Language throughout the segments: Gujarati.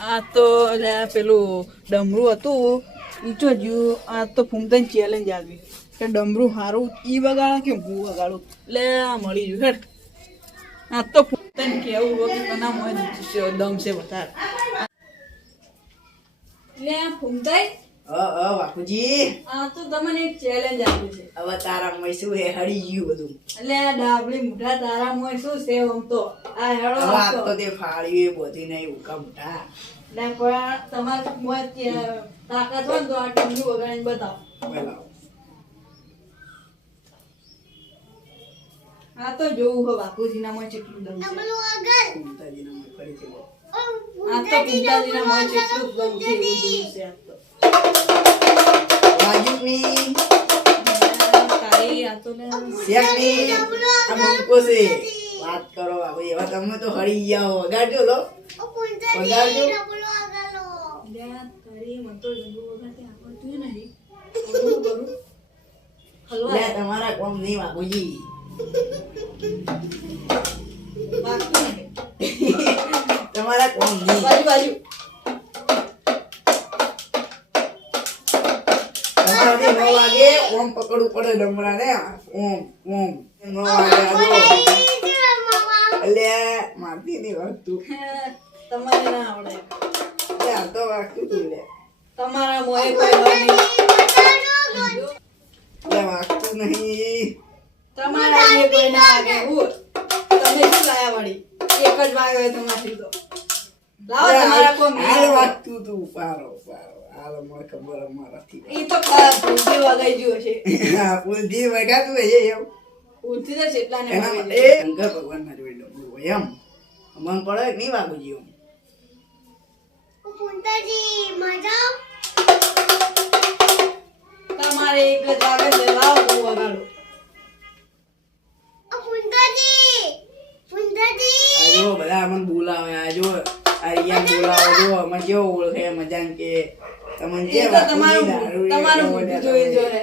આ તો પેલું ડમરું હતું ઈ તો જ્યું આ તો ફૂમતાની ચેલેન્જ આવી કે ડમરું હારું ઈ વગાડો કે હું વગાડું એટલે આ મળી ગયું હેડ આ તો ફૂમતાને કેવું હોય કે ના મોય દમ છે વધારે એટલે આ ફૂમતાઈ બાપુજી આ તો તમને એક ચેલેન્જ આપી છે હવે તારા મય શું હે હળી ગયું બધું એટલે આ ડાબલી મોઢા તારા મોય શું છે આમ તો આ હેડો વાત તો તે ફાળ્યું એ બધી નહીં ઉકા મોટા એટલે પણ તમારે મોય તાકાત હોય તો આ ડમરું વગાડીને બતાવો બોલાવો હા તો જોવું હો બાપુજીના મોય કેટલું દમ છે કુંતાજીના મય ફરીથી બોલો. આ તો કુંતાજીના મોય કેટલું દમ છે એવું જોયું છે આ તો બાજુની તારી આ તો લે શેકની આ મંકો છે વાત કરો બાપુ એવા તમે તો હળી ગયા હો વગાડજો લો વગાડજો લે તારી મન તો ડમરું વગાડતે આવડતું નહીં કરું લે હલવા તમારા કોમ નહીં બાપુજી બાકી નહીં તમારા કોમ નહીં બાજુ બાજુ તમારાથી 9 વાગે ઓમ પકડવું પડે ડમરાને ઓમ ઓમ 9 વાગે આજો એટલે મારતી નહીં વાગતું તમારે ના આવડે એટલે આ તો વાગતું તું લે તમારા મોય કોઈ હોય નહીં એટલે વાગતું નહીં તમારા જે કોઈ ના વાગે હું તમે શું લાયા વળી એક જ વાગે હોય તમારથી તો લાવો તમારા કોમ હાલ વાગતું તું પારો પારો હાલ મને ખબર અમારાથી ઈ તો ભૂલથી વગાઈ ગયો છે હા ભૂલથી વગાતું હોય એમ ભૂલથી તો જેટલા ને એના વગાઈ માટે શંકર ભગવાનના જોડે ડમરું હોય એમ મન પડે કે નહીં વાગુજી એમ તમારે એક જ વાગે છે લાવો હું વગાડું આજો બધા અમને બોલાવે આજો આ રિયા બોલાવે જો અમે કેવો ઓળખે મજાન કે તમને એ જે તો તમારું મોઢું જોઈ જોડે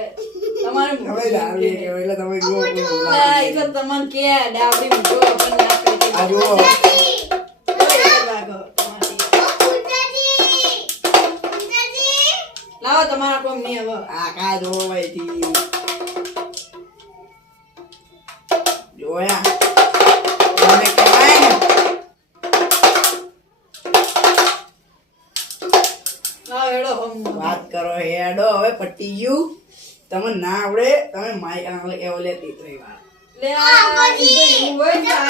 તમારું તમે મોઢું દારૂ જોઈ કે એટલે તમે જુઓ કોઈ જોડે. બોલાવે એ તો તમને કે ડાબડી મૂકો પણ ના કરી દે. આ જુઓ એક જ વાગો તમારથી. લાવો તમારા કોમ નહીં હવે આ કા જો ભાઈથી જોયા મને કહેવાય ને લાવો હેડો હમ વાત કરો હેડો હવે પટી ગયું તમે ના આવડે તમે માઈક આંગળે એવો લેતી ત્રણ વાર લે આ ઈ તો એવું હોય ને આ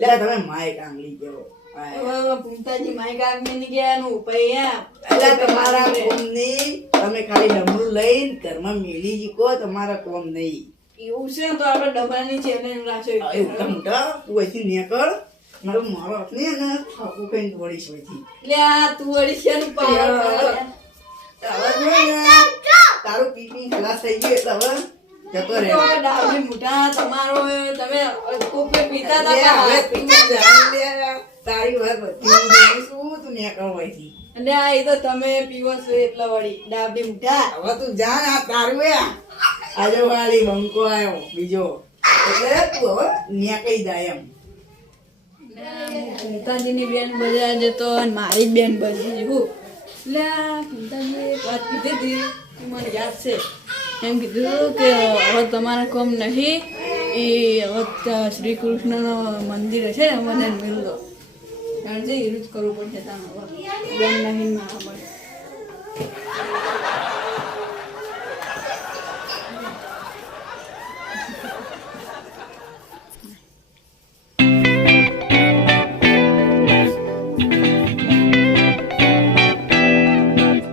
લે તમે માઈક આંગળી જેવો હવે ભૂમતાજી માઈક આગમીને ગયા નું પછી એમ એટલે તમારા કોમ નહીં તમે ખાલી ડમરું લઈને ઘરમાં મેલી જીકો તમારા કોમ નહીં એવું છે ને તો આપણે ડબ્બાની ચેલેન્જ રાખશું એવું કામ મોટા તું અહીંથી નીકળ મારો મારો હાથ ને થાકું કઈ દોડીશ અહીંથી લે આ તું વળી છે ને પાવર હવે જો ને, તારું પીપી ખલાસ થઈ ગયું એટલે હવે જતો રહે ડાબી મોટા તમારો તમે કોપે પીતા લે, હતા હવે તું જાણ લે, તારી વાત બધી હું જોઈશું, તું નીકળ અહીંથી. અને આ એ તો તમે પીવો છો એટલે વળી ડાબી મોટા હવે તું જાણ આ તારું હે આજે વાળી બંકો આવ્યો બીજો એટલે તું હવે નીકળી જાય એમ ભૂમતાજીની બેન બજાર જતો અને મારી બેન બજી જેવું એટલે આ ભૂમતાજી એક વાત કીધી હતી એ મને યાદ છે એમ કીધું કે હવે તમારા કોમ નહીં એ હવે શ્રી કૃષ્ણનું મંદિર છે ને મને મિલ દો કારણ કે એવું જ કરવું પડશે તાને હવે બેન નહીં મારા મળે